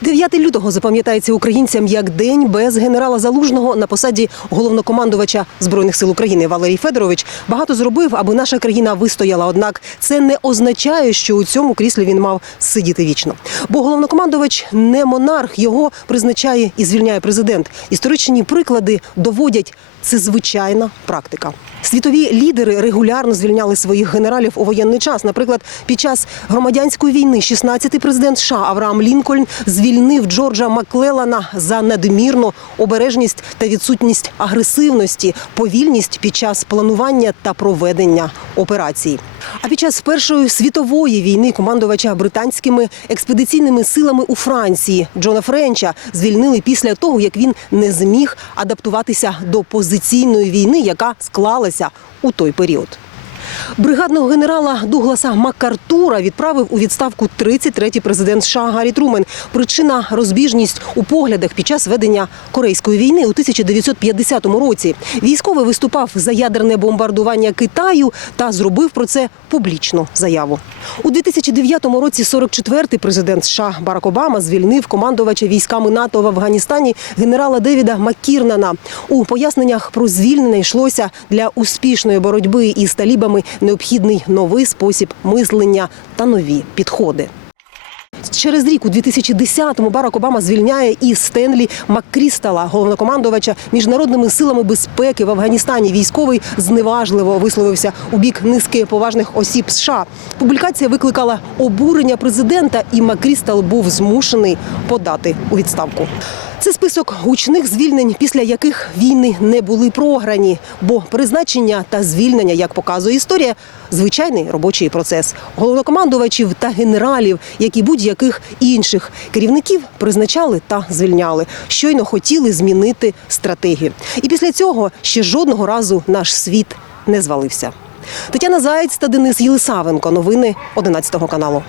9 лютого запам'ятається українцям як день без генерала Залужного на посаді головнокомандувача збройних сил України. Валерій Федорович багато зробив, аби наша країна вистояла. Однак це не означає, що у цьому кріслі він мав сидіти вічно. Бо головнокомандувач не монарх, його призначає і звільняє президент. Історичні приклади доводять. Це звичайна практика. Світові лідери регулярно звільняли своїх генералів у воєнний час. Наприклад, під час громадянської війни 16-й президент США Авраам Лінкольн звільнив Джорджа Маклелана за надмірну обережність та відсутність агресивності, повільність під час планування та проведення операцій. А під час Першої світової війни командувача британськими експедиційними силами у Франції Джона Френча звільнили після того, як він не зміг адаптуватися до позиційної війни, яка склалася у той період. Бригадного генерала Дугласа Маккартура відправив у відставку 33-й президент США Гаррі Трумен. Причина розбіжність у поглядах під час ведення Корейської війни у 1950 році. Військовий виступав за ядерне бомбардування Китаю та зробив про це публічну заяву. У 2009 році 44-й президент США Барак Обама звільнив командувача військами НАТО в Афганістані генерала Девіда Маккірнана. У поясненнях про звільнення йшлося для успішної боротьби із талібами необхідний новий спосіб мислення та нові підходи. Через рік, у 2010-му, Барак Обама звільняє і Стенлі Маккрістала, головнокомандувача міжнародними силами безпеки в Афганістані. Військовий зневажливо висловився у бік низки поважних осіб США. Публікація викликала обурення президента, і Маккрістал був змушений подати у відставку. Це список гучних звільнень, після яких війни не були програні. Бо призначення та звільнення, як показує історія, звичайний робочий процес. Головнокомандувачів та генералів, як і будь-яких інших керівників, призначали та звільняли. Щойно хотіли змінити стратегію. І після цього ще жодного разу наш світ не звалився. Тетяна Заєць та Денис Єлисавенко. Новини 11 каналу.